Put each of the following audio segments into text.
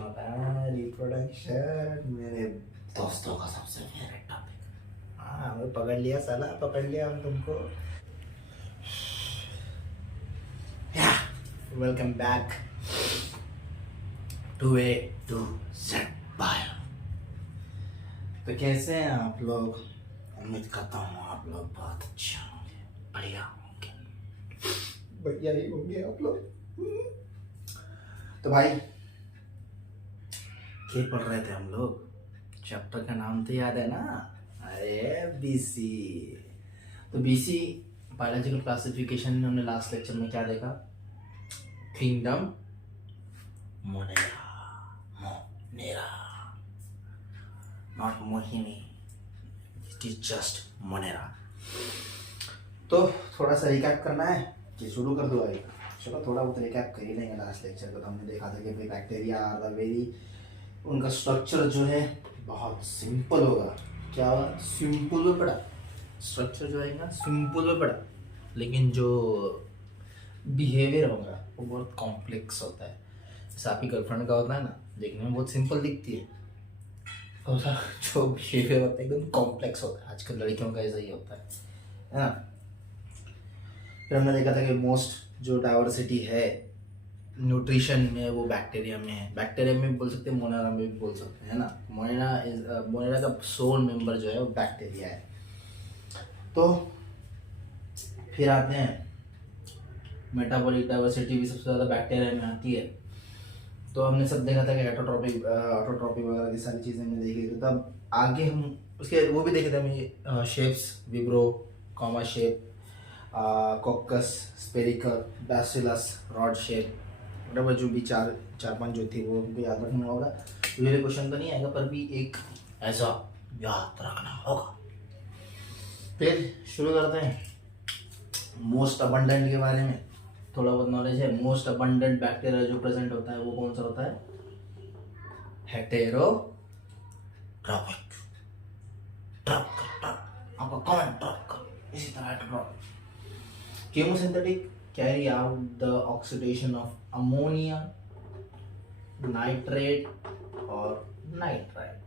Reproduction होता है। Reproduction मेरे दोस्तों का सबसे फेवरेट टॉपिक। हाँ, हमें पकड़ लिया साला, पकड़ लिया हम तुमको। Welcome back to A to Z bio. तो कैसे हैं आप लोग? उम्मीद करता हूँ आप लोग बहुत अच्छे होंगे, बढ़िया होंगे, बढ़िया ही होंगे आप लोग। तो भाई क्या पढ़ रहे थे हम लोग? चैप्टर का नाम तो याद है ना? अरे बीसी। तो बीसी बायोलॉजिकल क्लासिफिकेशन में हमने लास्ट लेक्चर में क्या देखा? Kingdom Monera, Monera, not Mohini, it is just Monera. तो थोड़ा सा रिकैप करना है कि शुरू कर दो भाई? चलो थोड़ा बहुत रिकैप कर ही लेंगे। लास्ट लेक्चर को तो हमने देखा था कि भाई बैक्टीरिया आर द वेरी, उनका स्ट्रक्चर जो है बहुत सिंपल होगा। क्या होगा? सिंपल में पड़ा स्ट्रक्चर जो है ना, सिंपल में पड़ा, लेकिन जो बिहेवियर होगा वो बहुत कॉम्प्लेक्स होता है। जैसे आपकी गर्लफ्रेंड का होता है ना, देखने में बहुत सिंपल दिखती है, और जो बिहेवियर होता है एकदम कॉम्प्लेक्स होता है। आजकल लड़कियों का ऐसा ही होता है ना। फिर हमने देखा था कि मोस्ट जो डाइवर्सिटी है न्यूट्रिशन में वो बैक्टीरिया में है। बैक्टीरिया में भी बोल सकते हैं, मोनेरा में भी बोल सकते हैं, है ना। मोनेरा का सोल मेंबर जो है वो बैक्टीरिया है। तो फिर आते हैं मेटाबॉलिक डाइवर्सिटी भी सबसे ज़्यादा बैक्टीरिया में आती है। तो हमने सब देखा था कि हेटरोट्रॉपिक ऑटोट्रॉपिक वगैरह की सारी चीज़ें हमने देखी थी। तब आगे हम उसके वो भी देखे थे हमें, shapes, विब्रो, comma shape, caucus, spherical, bacillus, rod shape, वगैरह जो भी चार पांच जो थी वो उनको याद रखना होगा। ये क्वेश्चन तो नहीं आएगा, पर भी एक ऐसा याद रखना होगा। फिर शुरू करते हैं मोस्ट अबंडेंट के बारे में। थोड़ा बहुत नॉलेज है। मोस्ट अबंडेंट बैक्टीरिया जो प्रेजेंट होता है वो कौन सा होता है? हेटेरोट्रॉपिक। ड्रॉप कर, आपका कमेंट ड्रॉप कर, इसी तरह heterotrophic. Chemosynthetic carry out the oxidation of ammonia, nitrate or nitrite.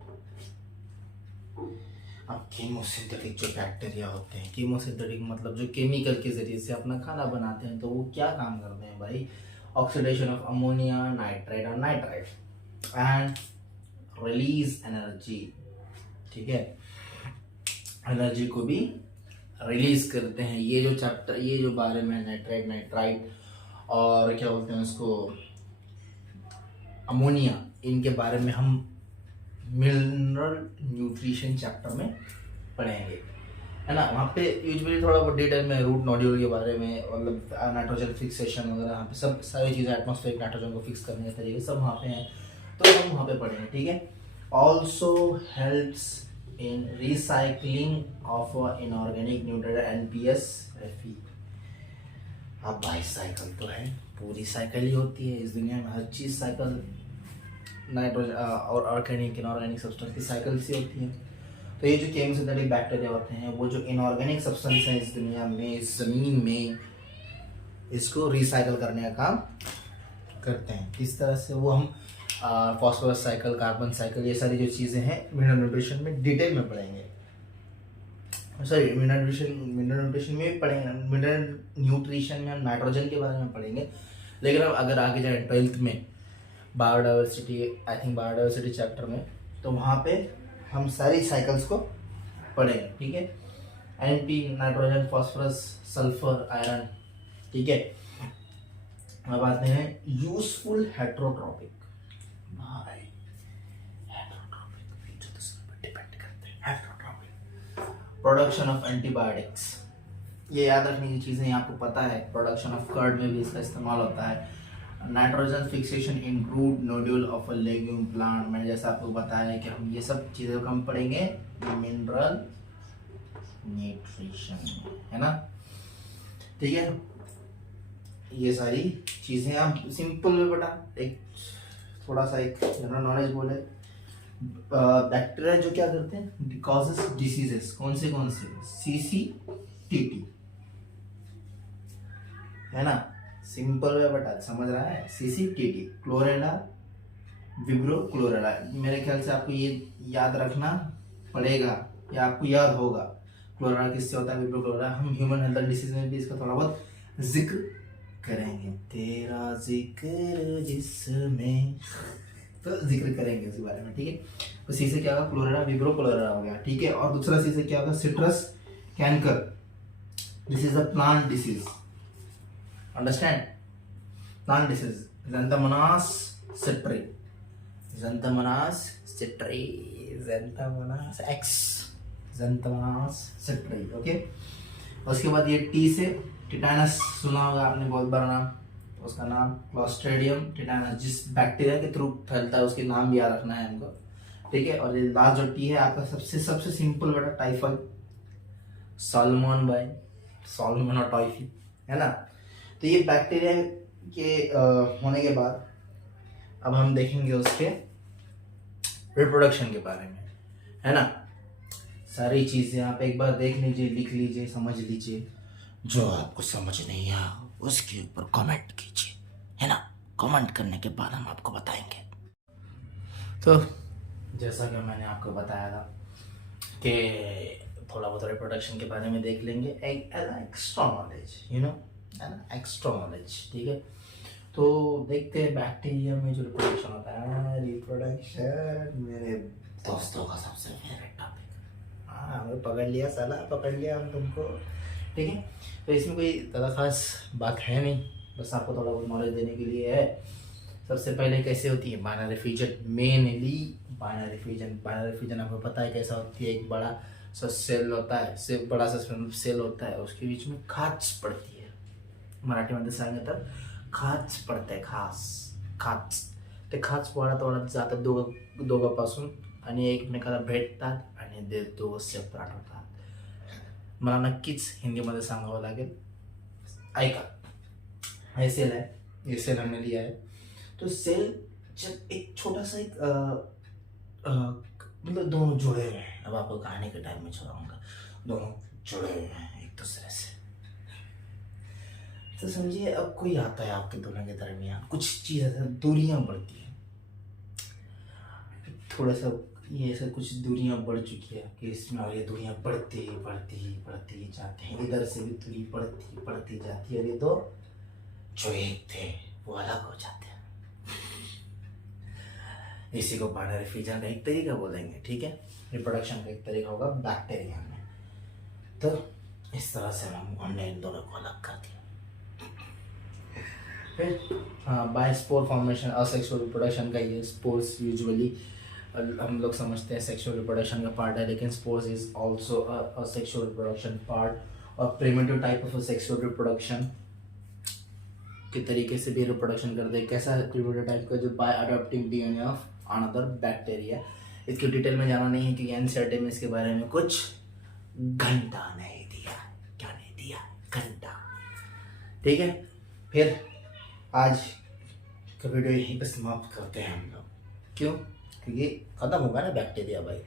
अब केमोसिंथेटिक जो बैक्टीरिया होते हैं, केमोसिंथेटिक मतलब जो केमिकल के जरिए से अपना खाना बनाते हैं, तो वो क्या काम करते हैं भाई? ऑक्सीडेशन ऑफ अमोनिया, नाइट्रेट और नाइट्राइट एंड रिलीज एनर्जी। ठीक है, एनर्जी को भी रिलीज करते हैं। ये जो चैप्टर, ये जो बारे में नाइट्रेट, नाइट्राइट और क्या बोलते हैं उसको, अमोनिया, इनके बारे में हम मिनरल न्यूट्रिशन चैप्टर में पढ़ेंगे, है ना। वहाँ पे यूजुअली थोड़ा बहुत डिटेल में रूट नोड्यूल के बारे में, मतलब नाइट्रोजन फिक्सेशन वगैरह, यहाँ पे सब सारी चीज़ें, एटमॉस्फेरिक नाइट्रोजन को फिक्स करने के तरीके सब वहाँ पे हैं, तो हम वहाँ पे पढ़ेंगे। ठीक है। Also helps in recycling of inorganic nutrient NPS Fe। अब भाई साइकिल तो है, पूरी साइकिल ही होती है इस दुनिया में, हर चीज़ साइकिल, नाइट्रोजन और ऑर्गेनिक इनऑर्गेनिक सब्सटेंस की साइकिल सी होती है। तो ये जो केमोसिंथेटिक बैक्टीरिया होते हैं वो जो इनऑर्गेनिक सब्सटेंस है इस दुनिया में, इस जमीन में, इसको रिसाइकल करने का काम करते हैं। किस तरह से? वो हम फॉस्फोरस साइकिल, कार्बन साइकिल, ये सारी जो चीज़ें हैं मिनरल न्यूट्रिशन में डिटेल में पढ़ेंगे। सॉरी, मिनरल न्यूट्रिशन में पढ़ेंगे। मिनरल न्यूट्रिशन में हम नाइट्रोजन के बारे में पढ़ेंगे, लेकिन अब अगर आगे जाए 12th में biodiversity, I think biodiversity chapter में, तो वहाँ पे हम सारी साइकिल्स को पढ़ेंगे। ठीक है। NP, nitrogen, phosphorus, sulphur, iron. ठीक है। अब आते हैं useful heterotrophic. Production of antibiotics, ये याद रखने की चीज़ें आपको पता है। प्रोडक्शन ऑफ कर्ड में भी इसका इस्तेमाल होता है। Nitrogen fixation in root nodule of a legume plant, मैंने जैसा आपको बताया है कि हम ये सब चीज़ें को हम पढ़ेंगे मिनरल न्यूट्रिशन, है ना। ठीक है। ये सारी चीज़ें आप सिंपल में बता, एक थोड़ा सा एक जनरल नॉलेज बोले। बैक्टीरिया जो क्या करते हैं, कॉजेस डिसीजेस, कौन से CCTT, है ना। सिंपल में बता, समझ रहा है? CCTT, chlorella विब्रो chlorella. मेरे ख्याल से आपको ये याद रखना पड़ेगा या आपको याद होगा क्लोरेला किससे होता है, विब्रो क्लोरेला। हम ह्यूमन हेल्थ एंड डिसीज में भी इसका थोड़ा बहुत जिक्र करेंगे। तेरा जिक्र जिसमें, तो जिक्र करेंगे उसी बारे में, ठीक है। तो सी से क्या होगा, क्लोरेला विब्रो क्लोरेला हो गया, ठीक है। और दूसरा सी से क्या होगा, citrus canker. This is a plant disease, understand, plant disease. Xanthomonas citri, Xanthomonas citri, Xanthomonas X, Xanthomonas citri, okay. उसके बाद ये टी से टिटानस, सुना होगा आपने बहुत बड़ा नाम, उसका नाम क्लोस्ट्रिडियम टिटानस, जिस बैक्टीरिया के थ्रू फैलता है उसके नाम भी याद रखना है हमको, ठीक है। और ये लास्ट जो टी है आपका सबसे सिंपल बेटा, टाइफाइड, साल्मोन बाय, साल्मोन और टाइफी, है ना। तो ये बैक्टीरिया के होने के बाद अब हम देखेंगे उसके रिप्रोडक्शन के बारे में, है ना। सारी चीजें आप एक बार देख लीजिए, लिख लीजिए, समझ लीजिए। जो आपको समझ नहीं आया उसके ऊपर कमेंट कीजिए, है ना। कमेंट करने के बाद हम आपको बताएंगे। तो जैसा कि मैंने आपको बताया था कि थोड़ा बहुत रिप्रोडक्शन के बारे में देख लेंगे, एक एक्स्ट्रा नॉलेज, यू नो, है ना, एक्स्ट्रा नॉलेज, ठीक है। तो देखते हैं बैक्टीरिया में जो रिप्रोडक्शन होता है, रिप्रोडक्शन मेरे दोस्तों का सबसे फेवरेट टॉपिक। हाँ, हमें पकड़ लिया साला, पकड़ लिया हम तुमको, ठीक है। तो इसमें कोई ज़्यादा खास बात है नहीं, बस आपको थोड़ा बहुत नॉलेज देने के लिए है। सबसे पहले कैसे होती है binary fusion, mainly binary fusion. Binary fusion आपको पता है कैसा होती है, एक बड़ा सा सेल होता है, सिर्फ बड़ा सा सेल होता है, उसके बीच में खाच पड़ती है, मराठी मध्ये सांगितलं तर खाच पडते, खाच ते खाच वाढत जातात दोघांपासून आणि एकमेकाला भेटतात आणि ते दोघं सेपरेट होतात। मला नक्कीच हिंदीमध्ये सांगावं लागेल, ऐका। हे सेल है, ये सेल हमने लिया है। तो सेल जब एक छोटा सा एक मतलब दोनों जुड़े हुए हैं, अब आपको कहानी के टाइम में छोड़ाऊंगा, दोनों जुड़े हुए हैं एक दूसरे से। तो समझिए अब कोई आता है आपके दोनों के दरमियान, कुछ चीज़ें दूरियां बढ़ती हैं, थोड़ा सा ये ऐसा कुछ दूरियां बढ़ चुकी है कि इसमें, और ये दूरियां बढ़ती जाते हैं, इधर से भी दूरी बढ़ती जाती है, और ये दो जो एक थे वो अलग हो जाते हैं। इसी को बाइनरी फ्यूजन का एक तरीका बोलेंगे, ठीक है। रिप्रोडक्शन का एक तरीका होगा बैक्टीरिया में। तो इस तरह से हमने इन दोनों को अलग कर दिया। By spore formation, asexual reproduction का ये स्पोर्स यूजुअली हम लोग समझते हैं सेक्सुअल रिप्रोडक्शन का पार्ट है, लेकिन spores is also asexual reproduction part. और primitive type of sexual reproduction के तरीके से भी रिप्रोडक्शन करते हैं। कैसा है प्रिमिटिव टाइप का, जो bye adopting DNA of another bacteria. इसके डिटेल में जाना नहीं है क्योंकि एनसीईआरटी में इसके बारे में कुछ घंटा नहीं दिया, क्या नहीं दिया, घंटा, ठीक है। फिर आज का वीडियो यहीं पर समाप्त करते हैं हम लोग, क्यों, क्योंकि खत्म होगा ना बैक्टीरिया भाई,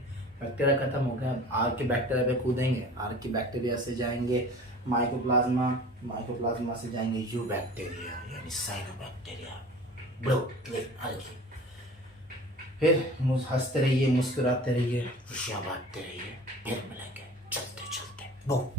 बैक्टीरिया खत्म हो गया। आर के बैक्टीरिया पे कूदेंगे, आर के बैक्टीरिया से जाएंगे माइकोप्लाज्मा, माइकोप्लाज्मा से जाएंगे यू बैक्टीरिया यानी साइनोबैक्टीरिया, ब्रो अलगी। फिर हंसते रहिए, मुस्कुराते रहिए, खुशियाँ बांटते रहिए, फिर मिलेंगे चलते चलते, वो